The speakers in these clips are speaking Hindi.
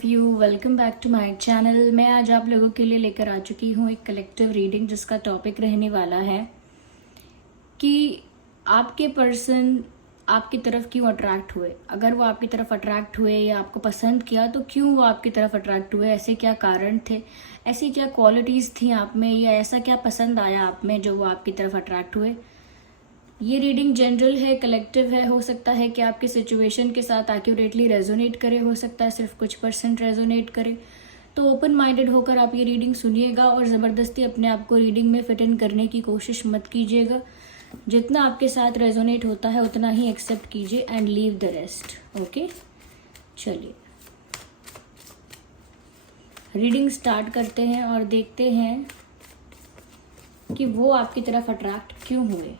Of you, welcome back to my channel. मैं आज आप लोगों के लिए लेकर आ चुकी हूँ एक कलेक्टिव रीडिंग जिसका टॉपिक रहने वाला है कि आपके पर्सन आपकी तरफ क्यों अट्रैक्ट हुए। अगर वो आपकी तरफ अट्रैक्ट हुए या आपको पसंद किया तो क्यों वो आपकी तरफ अट्रैक्ट हुए, ऐसे क्या कारण थे, ऐसी क्या क्वालिटीज़ थी आप में या ऐसा क्या पसंद आया आप में जो वो आपकी तरफ अट्रैक्ट हुए। ये रीडिंग जनरल है, कलेक्टिव है। हो सकता है कि आपकी सिचुएशन के साथ एक्यूरेटली रेजोनेट करे, हो सकता है सिर्फ कुछ % रेजोनेट करे। तो ओपन माइंडेड होकर आप ये रीडिंग सुनिएगा और ज़बरदस्ती अपने आप को रीडिंग में फिट इन करने की कोशिश मत कीजिएगा। जितना आपके साथ रेजोनेट होता है उतना ही एक्सेप्ट कीजिए and leave the rest. Okay, चलिए रीडिंग स्टार्ट करते हैं और देखते हैं कि वो आपकी तरफ अट्रैक्ट क्यों हुए।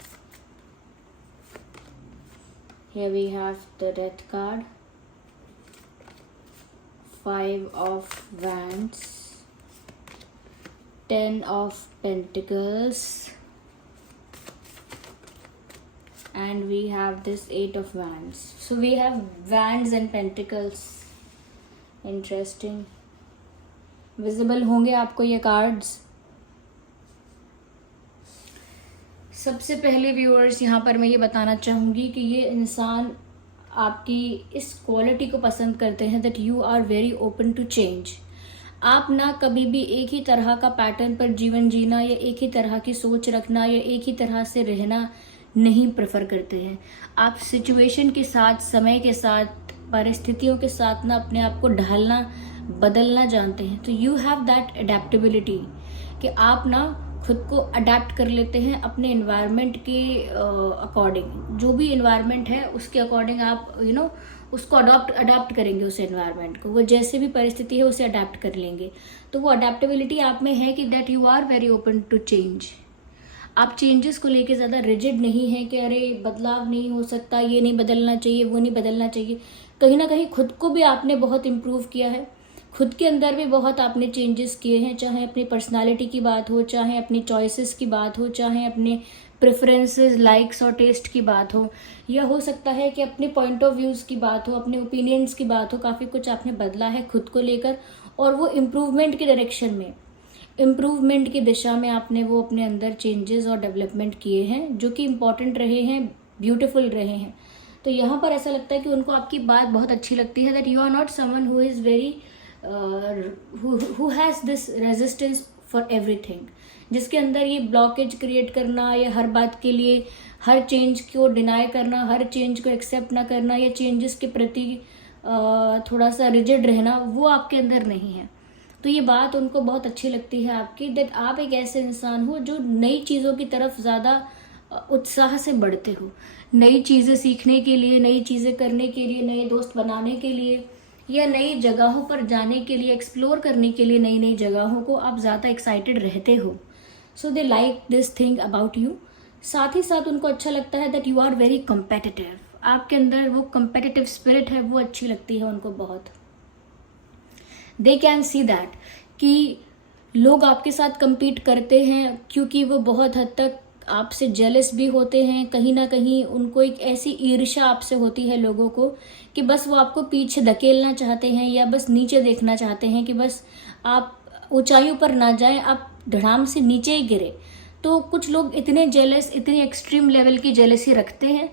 Here we have the Death card, 5 of Wands, 10 of Pentacles, and we have this 8 of Wands. So we have Wands and Pentacles. Interesting. Visible होंगे आपको ये कार्ड्स। सबसे पहले व्यूअर्स यहाँ पर मैं ये बताना चाहूँगी कि ये इंसान आपकी इस क्वालिटी को पसंद करते हैं that you are very open to change. आप ना कभी भी एक ही तरह का पैटर्न पर जीवन जीना या एक ही तरह की सोच रखना या एक ही तरह से रहना नहीं प्रेफर करते हैं। आप सिचुएशन के साथ, समय के साथ, परिस्थितियों के साथ ना अपने आप को ढालना, बदलना जानते हैं। तो यू हैव दैट अडेप्टेबिलिटी कि आप ना खुद को अडेप्ट कर लेते हैं अपने इन्वायरमेंट के अकॉर्डिंग। जो भी इन्वायरमेंट है उसके अकॉर्डिंग आप उसको अडेप्ट करेंगे उस इन्वायरमेंट को। वो जैसे भी परिस्थिति है उसे अडेप्ट कर लेंगे। तो वो अडेप्टेबिलिटी आप में है कि that you are very open to change. आप चेंजेस को लेके ज़्यादा रिजिड नहीं है कि अरे बदलाव नहीं हो सकता, ये नहीं बदलना चाहिए, वो नहीं बदलना चाहिए। कहीं ना कहीं खुद को भी आपने बहुत इम्प्रूव किया है, खुद के अंदर भी बहुत आपने चेंजेस किए हैं, चाहे अपनी पर्सनालिटी की बात हो, चाहे अपनी चॉइसेस की बात हो, चाहे अपने प्रेफरेंसेस, लाइक्स और टेस्ट की बात हो, या हो सकता है कि अपने पॉइंट ऑफ व्यूज़ की बात हो, अपने ओपिनियंस की बात हो। काफ़ी कुछ आपने बदला है खुद को लेकर और वो इम्प्रूवमेंट की डायरेक्शन में, इम्प्रूवमेंट की दिशा में आपने वो अपने अंदर चेंजेस और डेवलपमेंट किए हैं जो कि इम्पॉर्टेंट रहे हैं, ब्यूटिफुल रहे हैं। तो यहाँ पर ऐसा लगता है कि उनको आपकी बात बहुत अच्छी लगती है that you are not someone who is very who has this resistance for everything, जिसके अंदर ये ब्लॉकेज क्रिएट करना या हर बात के लिए हर चेंज को डिनाई करना, हर चेंज को एक्सेप्ट ना करना या चेंजेस के प्रति थोड़ा सा रिजिड रहना, वो आपके अंदर नहीं है। तो ये बात उनको बहुत अच्छी लगती है आपकी दैट आप एक ऐसे इंसान हो जो नई चीज़ों की तरफ ज़्यादा उत्साह से बढ़ते हो, नई चीज़ें सीखने के लिए, नई चीज़ें करने के लिए, नए दोस्त बनाने के लिए या नई जगहों पर जाने के लिए, एक्सप्लोर करने के लिए नई नई जगहों को आप ज़्यादा एक्साइटेड रहते हो। So they like this thing about you. साथ ही साथ उनको अच्छा लगता है that you are very competitive. आपके अंदर वो कम्पेटिटिव स्पिरिट है, वो अच्छी लगती है उनको बहुत। दे कैन सी दैट कि लोग आपके साथ कम्पीट करते हैं क्योंकि वो बहुत हद तक आपसे जेलस भी होते हैं। कहीं ना कहीं उनको एक ऐसी ईर्ष्या आपसे होती है लोगों को कि बस वो आपको पीछे धकेलना चाहते हैं या बस नीचे देखना चाहते हैं कि बस आप ऊंचाइयों पर ना जाएं, आप धड़ाम से नीचे ही गिरे। तो कुछ लोग इतने जेलस, इतनी एक्सट्रीम लेवल की जेलसी रखते हैं।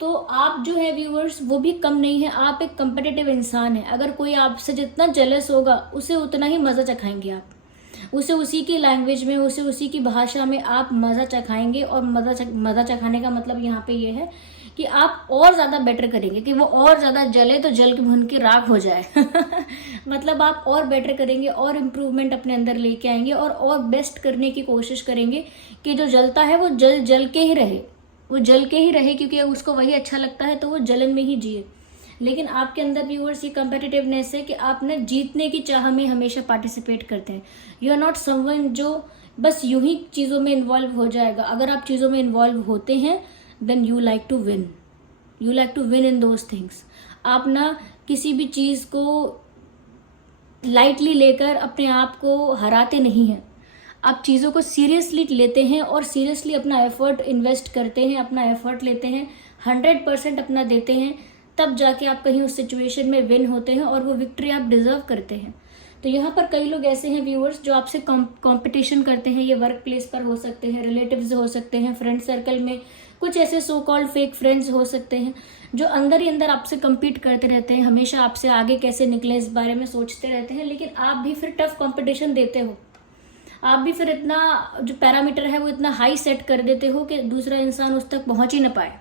तो आप जो है व्यूअर्स वो भी कम नहीं है, आप एक कम्पिटिटिव इंसान है। अगर कोई आपसे जितना जेलस होगा उसे उतना ही मज़ा चखाएंगे आप, उसे उसी की लैंग्वेज में, उसे उसी की भाषा में आप मज़ा चखाएंगे। और मज़ा चखाने का मतलब यहाँ पे ये है कि आप और ज़्यादा बेटर करेंगे कि वो और ज़्यादा जले तो जल के भुन के राख हो जाए मतलब आप और बेटर करेंगे और इम्प्रूवमेंट अपने अंदर लेके आएंगे और बेस्ट करने की कोशिश करेंगे कि जो जलता है वो जल के ही रहे, वो जल के ही रहे क्योंकि उसको वही अच्छा लगता है तो वो जलन में ही जिए। लेकिन आपके अंदर व्यूअर्स ये कम्पिटिटिवनेस है कि आप ना जीतने की चाह में हमेशा पार्टिसिपेट करते हैं। यू आर नॉट समवन जो बस यूं ही चीज़ों में इन्वॉल्व हो जाएगा। अगर आप चीज़ों में इन्वॉल्व होते हैं then you like to win, you like to win in those things. आप ना किसी भी चीज़ को लाइटली लेकर अपने आप को हराते नहीं हैं। आप चीज़ों को सीरियसली लेते हैं और सीरियसली अपना एफर्ट इन्वेस्ट करते हैं, अपना एफर्ट लेते हैं, 100% अपना देते हैं तब जाके आप कहीं उस सिचुएशन में विन होते हैं और वो विक्ट्री आप डिजर्व करते हैं। तो यहाँ पर कई लोग ऐसे हैं व्यूअर्स जो आपसे कंपटीशन करते हैं। ये वर्क प्लेस पर हो सकते हैं, रिलेटिव्स हो सकते हैं, फ्रेंड सर्कल में कुछ ऐसे सो कॉल्ड फेक फ्रेंड्स हो सकते हैं जो अंदर ही अंदर आपसे compete करते रहते हैं, हमेशा आपसे आगे कैसे निकले इस बारे में सोचते रहते हैं। लेकिन आप भी फिर टफ कंपटीशन देते हो, आप भी फिर इतना जो पैरामीटर है वो इतना हाई सेट कर देते हो कि दूसरा इंसान उस तक पहुंच ही ना पाए।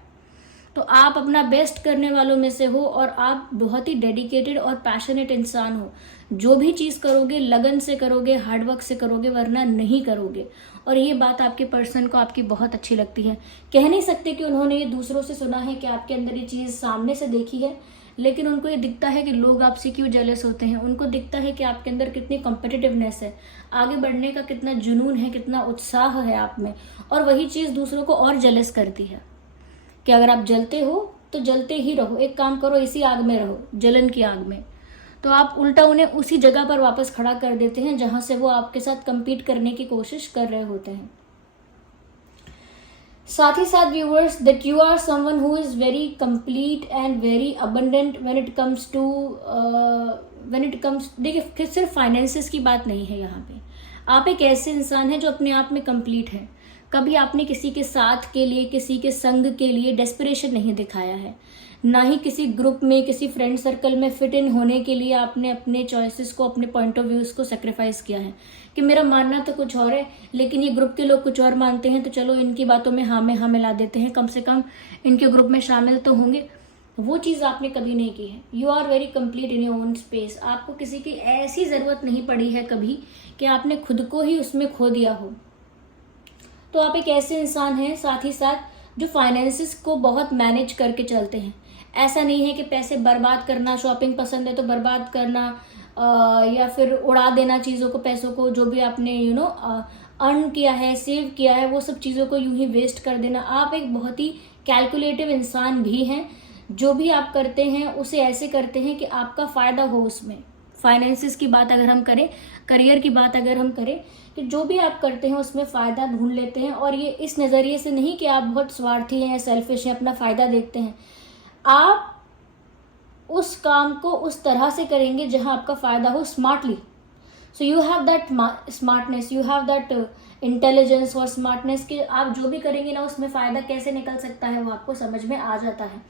तो आप अपना बेस्ट करने वालों में से हो और आप बहुत ही डेडिकेटेड और पैशनेट इंसान हो। जो भी चीज़ करोगे लगन से करोगे, हार्डवर्क से करोगे, वरना नहीं करोगे। और ये बात आपके पर्सन को आपकी बहुत अच्छी लगती है। कह नहीं सकते कि उन्होंने ये दूसरों से सुना है कि आपके अंदर ये चीज़ सामने से देखी है, लेकिन उनको ये दिखता है कि लोग आपसे क्यों जेलस होते हैं। उनको दिखता है कि आपके अंदर कितनी कॉम्पिटिटिवनेस है, आगे बढ़ने का कितना जुनून है, कितना उत्साह है आप में। और वही चीज़ दूसरों को और जेलस करती है कि अगर आप जलते हो तो जलते ही रहो, एक काम करो, इसी आग में रहो, जलन की आग में। तो आप उल्टा उन्हें उसी जगह पर वापस खड़ा कर देते हैं जहां से वो आपके साथ compete करने की कोशिश कर रहे होते हैं। साथ ही साथ viewers, that you are someone who is very complete and very abundant when it comes देखिए, सिर्फ फाइनेंसेस की बात नहीं है यहाँ पे। आप एक ऐसे इंसान हैं जो अपने आप में कंप्लीट है। कभी आपने किसी के साथ के लिए, किसी के संग के लिए डेस्परेशन नहीं दिखाया है, ना ही किसी ग्रुप में, किसी फ्रेंड सर्कल में फिट इन होने के लिए आपने अपने चॉइसेस को, अपने पॉइंट ऑफ व्यूज को सेक्रीफाइस किया है कि मेरा मानना तो कुछ और है लेकिन ये ग्रुप के लोग कुछ और मानते हैं, तो चलो इनकी बातों में हाँ में हाँ मिला देते हैं, कम से कम इनके ग्रुप में शामिल तो होंगे। वो चीज़ आपने कभी नहीं की है। You are very complete in your own space. आपको किसी की ऐसी ज़रूरत नहीं पड़ी है कभी कि आपने खुद को ही उसमें खो दिया हो। तो आप एक ऐसे इंसान हैं साथ ही साथ जो फाइनेंसेस को बहुत मैनेज करके चलते हैं। ऐसा नहीं है कि पैसे बर्बाद करना, शॉपिंग पसंद है तो बर्बाद करना, या फिर उड़ा देना चीज़ों को, पैसों को, जो भी आपने अर्न किया है, सेव किया है, वो सब चीज़ों को यूं ही वेस्ट कर देना। आप एक बहुत ही कैलकुलेटिव इंसान भी हैं। जो भी आप करते हैं उसे ऐसे करते हैं कि आपका फ़ायदा हो उसमें। फाइनेंसेस की बात अगर हम करें, करियर की बात अगर हम करें, कि जो भी आप करते हैं उसमें फ़ायदा ढूंढ लेते हैं। और ये इस नज़रिए से नहीं कि आप बहुत स्वार्थी हैं या सेल्फिश हैं, अपना फ़ायदा देखते हैं। आप उस काम को उस तरह से करेंगे जहां आपका फ़ायदा हो, smartly. So you have that smartness, you have that intelligence और स्मार्टनेस कि आप जो भी करेंगे ना उसमें फ़ायदा कैसे निकल सकता है वो आपको समझ में आ जाता है।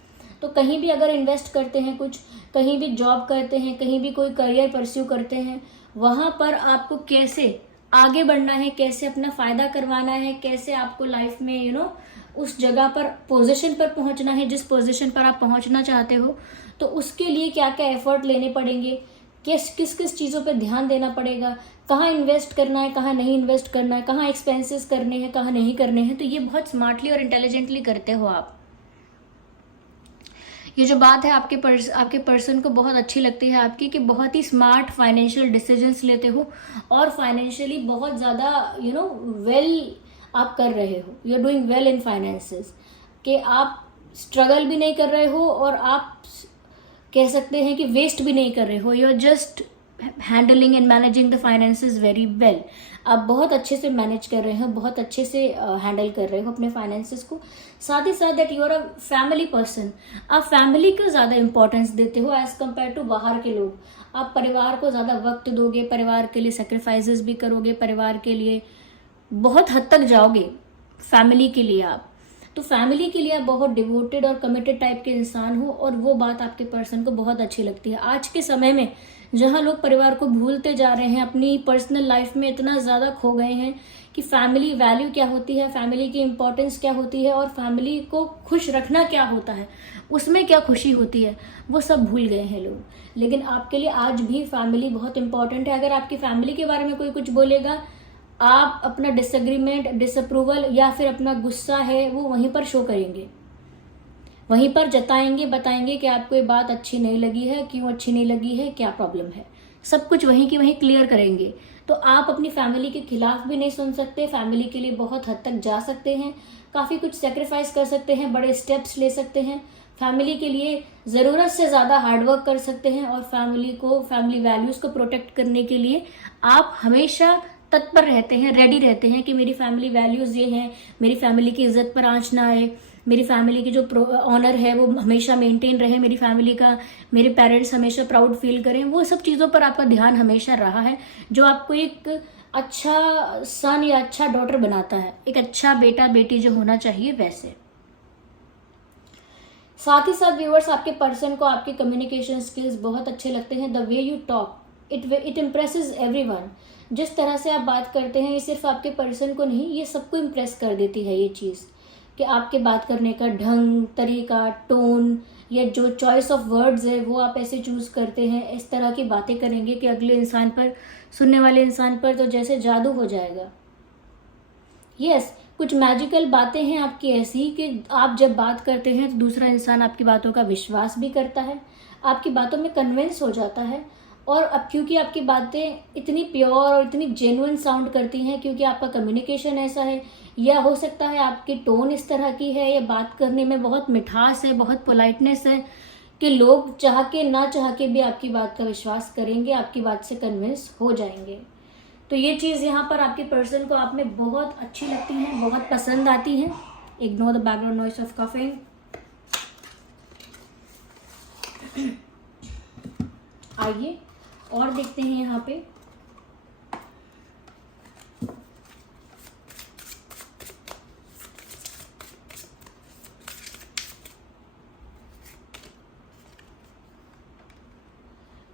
तो कहीं भी अगर इन्वेस्ट करते हैं कुछ, कहीं भी जॉब करते हैं, कहीं भी कोई करियर परस्यू करते हैं, वहाँ पर आपको कैसे आगे बढ़ना है, कैसे अपना फ़ायदा करवाना है, कैसे आपको लाइफ में उस जगह पर, पोजीशन पर पहुंचना है जिस पोजीशन पर आप पहुंचना चाहते हो। तो उसके लिए क्या क्या एफर्ट लेने पड़ेंगे, किस किस चीज़ों पर ध्यान देना पड़ेगा, कहाँ इन्वेस्ट करना है, कहाँ नहीं इन्वेस्ट करना है, कहाँ एक्सपेंसेस करने हैं, कहाँ नहीं करने हैं। तो ये बहुत स्मार्टली और इंटेलिजेंटली करते हो आप। ये जो बात है आपके पर्सन को बहुत अच्छी लगती है आपकी, कि बहुत ही स्मार्ट फाइनेंशियल डिसीजंस लेते हो और फाइनेंशियली बहुत ज़्यादा वेल आप कर रहे हो। You are doing well in finances, कि आप स्ट्रगल भी नहीं कर रहे हो और आप कह सकते हैं कि वेस्ट भी नहीं कर रहे हो। You are just handling and managing the finances very well. आप बहुत अच्छे से मैनेज कर रहे हो, बहुत अच्छे से हैंडल कर रहे हो अपने फाइनेंसेस को। साथ ही साथ that you are a family person. आप फैमिली को ज़्यादा इंपॉर्टेंस देते हो एज कम्पेयर टू बाहर के लोग। आप परिवार को ज़्यादा वक्त दोगे, परिवार के लिए सेक्रीफाइसेस भी करोगे, परिवार के लिए बहुत हद तक जाओगे, फैमिली के लिए आप। तो फैमिली के लिए आप बहुत डिवोटेड और कमिटेड टाइप के इंसान हो और वो बात आपके पर्सन को बहुत अच्छी लगती है। आज के समय में जहाँ लोग परिवार को भूलते जा रहे हैं, अपनी पर्सनल लाइफ में इतना ज़्यादा खो गए हैं कि फैमिली वैल्यू क्या होती है, फैमिली की इंपॉर्टेंस क्या होती है और फैमिली को खुश रखना क्या होता है, उसमें क्या खुशी होती है, वो सब भूल गए हैं लोग। लेकिन आपके लिए आज भी फैमिली बहुत इंपॉर्टेंट है। अगर आपकी फैमिली के बारे में कोई कुछ बोलेगा, आप अपना डिसएग्रीमेंट, डिसअप्रूवल या फिर अपना गुस्सा है वो वहीं पर शो करेंगे, वहीं पर जताएंगे, बताएंगे कि आपको ये बात अच्छी नहीं लगी है, क्यों अच्छी नहीं लगी है, क्या प्रॉब्लम है, सब कुछ वहीं की वहीं क्लियर करेंगे। तो आप अपनी फैमिली के खिलाफ भी नहीं सुन सकते, फैमिली के लिए बहुत हद तक जा सकते हैं, काफ़ी कुछ सेक्रीफाइस कर सकते हैं, बड़े स्टेप्स ले सकते हैं, फैमिली के लिए ज़रूरत से ज़्यादा हार्डवर्क कर सकते हैं और फैमिली वैल्यूज़ को प्रोटेक्ट करने के लिए आप हमेशा तत्पर रहते हैं, रेडी रहते हैं कि मेरी फैमिली वैल्यूज़ ये हैं, मेरी फैमिली की इज्जत पर आंच ना आए, मेरी फैमिली की जो ऑनर है वो हमेशा मेंटेन रहे, मेरी फैमिली का, मेरे पेरेंट्स हमेशा प्राउड फील करें, वो सब चीज़ों पर आपका ध्यान हमेशा रहा है, जो आपको एक अच्छा सन या अच्छा डॉटर बनाता है, एक अच्छा बेटा बेटी जो होना चाहिए वैसे। साथ ही साथ व्यूअर्स, आपके पर्सन को आपके कम्युनिकेशन स्किल्स बहुत अच्छे लगते हैं। The way you talk it impresses everyone. जिस तरह से आप बात करते हैं ये सिर्फ आपके पर्सन को नहीं, ये सबको इम्प्रेस कर देती है ये चीज़, कि आपके बात करने का ढंग, तरीका, टोन या जो चॉइस ऑफ वर्ड्स है वो आप ऐसे चूज़ करते हैं, इस तरह की बातें करेंगे कि अगले इंसान पर, सुनने वाले इंसान पर तो जैसे जादू हो जाएगा। यस, कुछ मैजिकल बातें हैं आपकी ऐसी कि आप जब बात करते हैं तो दूसरा इंसान आपकी बातों का विश्वास भी करता है, आपकी बातों में कन्विंस हो जाता है। और अब क्योंकि आपकी बातें इतनी प्योर और इतनी जेन्युइन साउंड करती हैं, क्योंकि आपका कम्युनिकेशन ऐसा है, या हो सकता है आपकी टोन इस तरह की है, या बात करने में बहुत मिठास है, बहुत पोलाइटनेस है, कि लोग चाह के ना चाह के भी आपकी बात का विश्वास करेंगे, आपकी बात से कन्विंस हो जाएंगे। तो ये चीज़ यहाँ पर आपके पर्सन को आप में बहुत अच्छी लगती है, बहुत पसंद आती है। Ignore the background noise of coughing. आइए और देखते हैं यहाँ पे।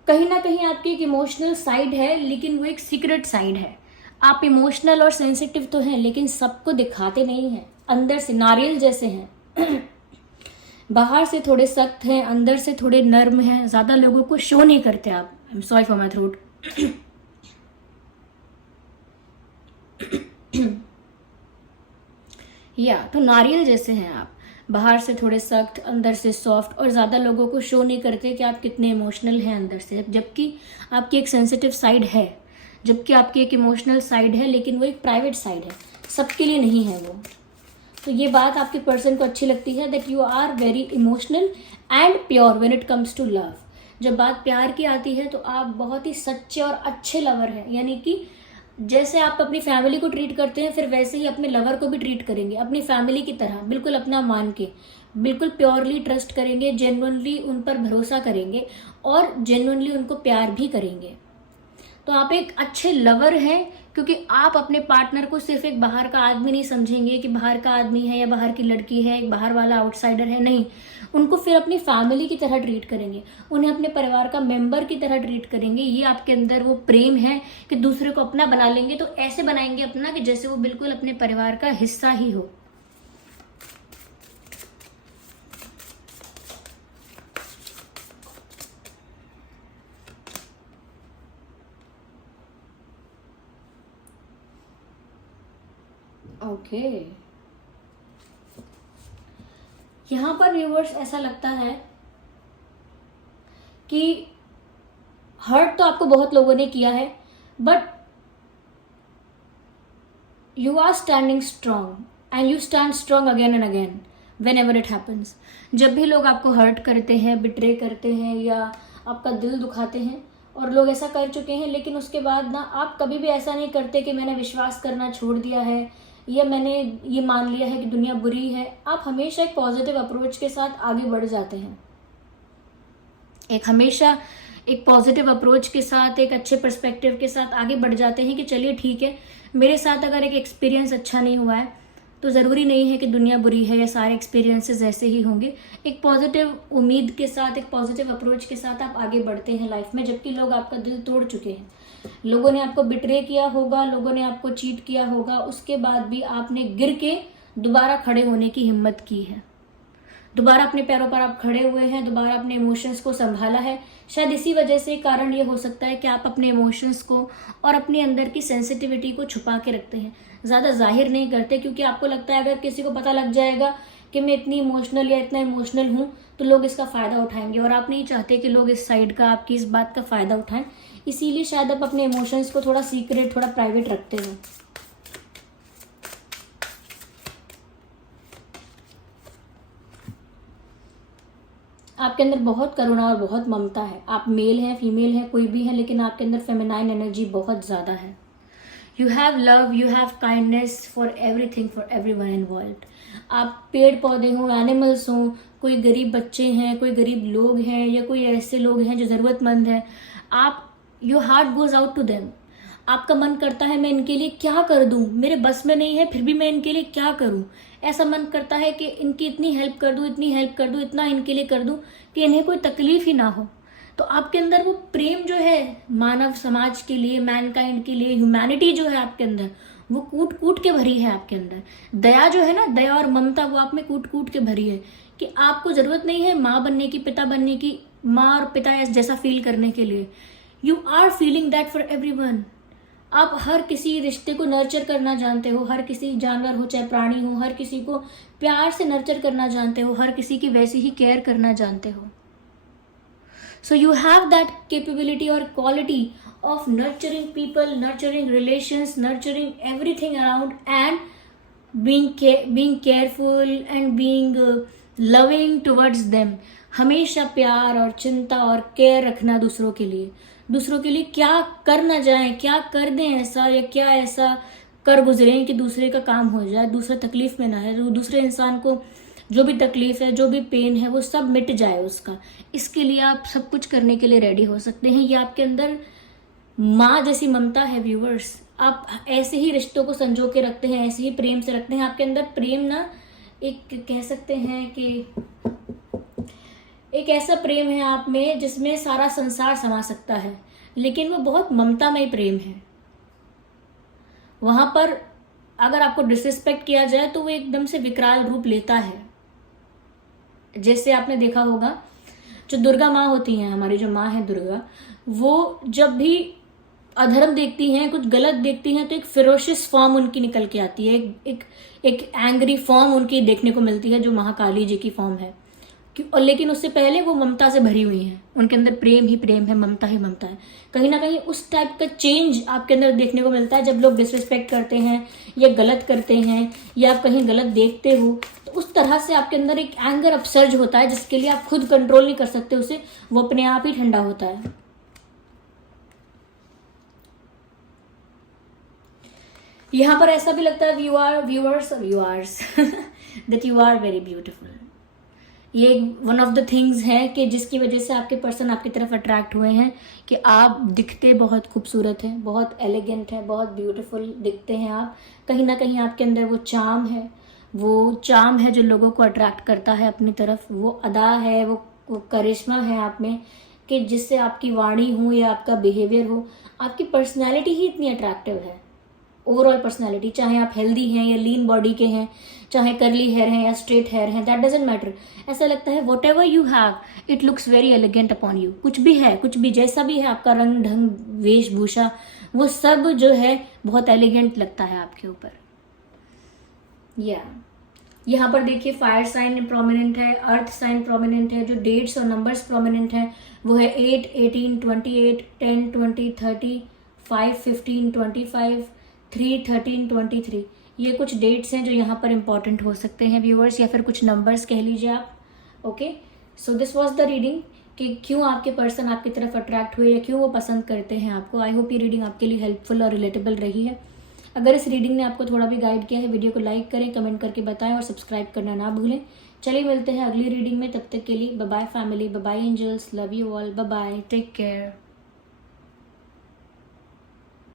कहीं ना कहीं आपकी एक इमोशनल साइड है, लेकिन वो एक सीक्रेट साइड है। आप इमोशनल और सेंसिटिव तो हैं, लेकिन सबको दिखाते नहीं हैं। अंदर से नारियल जैसे हैं। बाहर से थोड़े सख्त हैं, अंदर से थोड़े नर्म हैं, ज्यादा लोगों को शो नहीं करते आप। I am sorry for my throat. या तो नारियल जैसे हैं आप, बाहर से थोड़े सख्त, अंदर से सॉफ्ट, और ज़्यादा लोगों को शो नहीं करते कि आप कितने इमोशनल हैं अंदर से, जबकि आपकी एक सेंसिटिव साइड है, जबकि आपकी एक इमोशनल साइड है, लेकिन वो एक प्राइवेट साइड है, सबके लिए नहीं है वो। तो ये बात आपके पर्सन को अच्छी लगती है, that you are very emotional and pure when it comes to love. जब बात प्यार की आती है तो आप बहुत ही सच्चे और अच्छे लवर हैं, यानी कि जैसे आप अपनी फैमिली को ट्रीट करते हैं, फिर वैसे ही अपने लवर को भी ट्रीट करेंगे, अपनी फैमिली की तरह, बिल्कुल अपना मान के, बिल्कुल प्योरली ट्रस्ट करेंगे, जेन्युइनली उन पर भरोसा करेंगे और जेन्युइनली उनको प्यार भी करेंगे। तो आप एक अच्छे लवर हैं, क्योंकि आप अपने पार्टनर को सिर्फ एक बाहर का आदमी नहीं समझेंगे कि बाहर का आदमी है या बाहर की लड़की है, एक बाहर वाला आउटसाइडर है, नहीं। उनको फिर अपनी फैमिली की तरह ट्रीट करेंगे, उन्हें अपने परिवार का मेंबर की तरह ट्रीट करेंगे। ये आपके अंदर वो प्रेम है कि दूसरे को अपना बना लेंगे, तो ऐसे बनाएंगे अपना कि जैसे वो बिल्कुल अपने परिवार का हिस्सा ही हो। ओके, यहाँ पर व्यूअर्स ऐसा लगता है कि हर्ट तो आपको बहुत लोगों ने किया है, but you are standing strong and you stand strong again and again whenever it happens. जब भी लोग आपको हर्ट करते हैं, बिट्रे करते हैं या आपका दिल दुखाते हैं, और लोग ऐसा कर चुके हैं, लेकिन उसके बाद ना आप कभी भी ऐसा नहीं करते कि मैंने विश्वास करना छोड़ दिया है या मैंने ये मान लिया है कि दुनिया बुरी है। आप हमेशा एक पॉजिटिव अप्रोच के साथ आगे बढ़ जाते हैं, हमेशा एक पॉजिटिव अप्रोच के साथ, एक अच्छे पर्सपेक्टिव के साथ आगे बढ़ जाते हैं कि चलिए ठीक है, मेरे साथ अगर एक एक्सपीरियंस अच्छा नहीं हुआ है तो ज़रूरी नहीं है कि दुनिया बुरी है या सारे एक्सपीरियंसेस ऐसे ही होंगे। एक पॉजिटिव उम्मीद के साथ, एक पॉजिटिव अप्रोच के साथ आप आगे बढ़ते हैं लाइफ में। जबकि लोग आपका दिल तोड़ चुके हैं, लोगों ने आपको बिट्रे किया होगा, लोगों ने आपको चीट किया होगा, उसके बाद भी आपने गिर के दोबारा खड़े होने की हिम्मत की है, दोबारा अपने पैरों पर आप खड़े हुए हैं, दोबारा अपने इमोशंस को संभाला है। शायद इसी वजह से कारण ये हो सकता है कि आप अपने इमोशंस को और अपने अंदर की सेंसिटिविटी को छुपा के रखते हैं, ज़्यादा जाहिर नहीं करते, क्योंकि आपको लगता है अगर किसी को पता लग जाएगा कि मैं इतनी इमोशनल या इतना इमोशनल हूँ तो लोग इसका फ़ायदा उठाएंगे, और आप नहीं चाहते कि लोग इस साइड का, आपकी इस बात का फ़ायदा उठाएं। इसीलिए शायद आप अपने इमोशंस को थोड़ा सीक्रेट, थोड़ा प्राइवेट रखते हो। आपके अंदर बहुत करुणा और बहुत ममता है। आप मेल हैं, फीमेल हैं, कोई भी है, लेकिन आपके अंदर फेमिनाइन एनर्जी बहुत ज़्यादा है। You have love, you have kindness for everything, for everyone involved. आप पेड़ पौधे हों, एनिमल्स हों, कोई गरीब बच्चे हैं, कोई गरीब लोग हैं, या कोई ऐसे लोग हैं जो ज़रूरतमंद हैं, आप, your heart goes out to them. आपका मन करता है मैं इनके लिए क्या कर दूं, मेरे बस में नहीं है फिर भी मैं इनके लिए क्या करूं। ऐसा मन करता है कि इनकी इतनी हेल्प कर दूं, इतनी हेल्प कर दूं, इतना इनके लिए कर दूं कि इन्हें कोई तकलीफ ही ना हो। तो आपके अंदर वो प्रेम जो है मानव समाज के लिए, मैनकाइंड के लिए, ह्यूमैनिटी जो है आपके अंदर, वो कूट कूट के भरी है आपके अंदर। दया जो है ना, दया और ममता, वो आप में कूट कूट के भरी है कि आपको जरूरत नहीं है माँ बनने की, पिता बनने की, माँ और पिता जैसा फील करने के लिए। You are feeling that for everyone. आप हर किसी रिश्ते को नर्चर करना जानते हो, हर किसी जानवर हो चाहे प्राणी हो, हर किसी को प्यार से नर्चर करना जानते हो, हर किसी की वैसी ही केयर करना जानते हो। So you have that capability or quality of nurturing people, nurturing relations, nurturing everything around, and being careful and being loving towards them. हमेशा प्यार और चिंता और केयर रखना दूसरों के लिए क्या कर ना जाए, क्या कर दें ऐसा, या क्या ऐसा कर गुजरें कि दूसरे का काम हो जाए, दूसरा तकलीफ में ना है, दूसरे इंसान को जो भी तकलीफ है, जो भी पेन है, वो सब मिट जाए उसका। इसके लिए आप सब कुछ करने के लिए रेडी हो सकते हैं। ये आपके अंदर माँ जैसी ममता है व्यूअर्स। आप ऐसे ही रिश्तों को संजो के रखते हैं, ऐसे ही प्रेम से रखते हैं। आपके अंदर प्रेम ना, एक कह सकते हैं कि एक ऐसा प्रेम है आप में जिसमें सारा संसार समा सकता है, लेकिन वो बहुत ममतामय प्रेम है। वहां पर अगर आपको डिसरिस्पेक्ट किया जाए तो वो एकदम से विकराल रूप लेता है। जैसे आपने देखा होगा, जो दुर्गा माँ होती हैं, हमारी जो माँ है दुर्गा, वो जब भी अधर्म देखती हैं, कुछ गलत देखती हैं, तो एक फिरोशियस फॉर्म उनकी निकल के आती है, एक एंग्री फॉर्म उनकी देखने को मिलती है, जो महाकाली जी की फॉर्म है। और लेकिन उससे पहले वो ममता से भरी हुई हैं, उनके अंदर प्रेम ही प्रेम है, ममता ही ममता है। कहीं ना कहीं उस टाइप का चेंज आपके अंदर देखने को मिलता है जब लोग डिसरिस्पेक्ट करते हैं या गलत करते हैं या आप कहीं गलत देखते हो, तो उस तरह से आपके अंदर एक एंगर अपसर्ज होता है जिसके लिए आप खुद कंट्रोल नहीं कर सकते उसे, वो अपने आप ही ठंडा होता है। यहाँ पर ऐसा भी लगता है viewers that you are very beautiful. ये वन ऑफ द थिंग्स है कि जिसकी वजह से आपके पर्सन आपकी तरफ अट्रैक्ट हुए हैं, कि आप दिखते बहुत खूबसूरत हैं, बहुत एलिगेंट है, बहुत ब्यूटीफुल दिखते हैं आप। कहीं ना कहीं आपके अंदर वो चार्म है जो लोगों को अट्रैक्ट करता है अपनी तरफ। वो अदा है, वो करिश्मा है आप में, कि जिससे आपकी वाणी हो या आपका बिहेवियर हो, आपकी पर्सनैलिटी ही इतनी अट्रैक्टिव है। ओवरऑल पर्सनैलिटी, चाहे आप हेल्दी हैं या लीन बॉडी के हैं, चाहे करली हेयर हैं या स्ट्रेट हेयर हैं, दैट डजेंट मैटर। ऐसा लगता है what ever you have, it looks very elegant upon you. कुछ भी है, कुछ भी जैसा भी है आपका रंग ढंग वेशभूषा, वो सब जो है बहुत एलिगेंट लगता है आपके ऊपर। यहाँ पर देखिए फायर साइन प्रोमिनेंट है, अर्थ साइन प्रोमिनेंट है। जो डेट्स और नंबर्स प्रोमिनेंट है वो है 8, 18, 28, 10, 20, 30, 5, 15, 25, 3, 13, 23। ये कुछ डेट्स हैं जो यहाँ पर इंपॉर्टेंट हो सकते हैं व्यूअर्स, या फिर कुछ नंबर्स कह लीजिए आप। Okay, so this was the reading कि क्यों आपके पर्सन आपकी तरफ अट्रैक्ट हुए या क्यों वो पसंद करते हैं आपको। आई होप ये रीडिंग आपके लिए हेल्पफुल और रिलेटेबल रही है। अगर इस रीडिंग ने आपको थोड़ा भी गाइड किया है, वीडियो को लाइक करें, कमेंट करके बताएं और सब्सक्राइब करना ना भूलें। चलिए मिलते हैं अगली रीडिंग में, तब तक के लिए bye bye family, bye bye angels, love you all, bye bye, take care.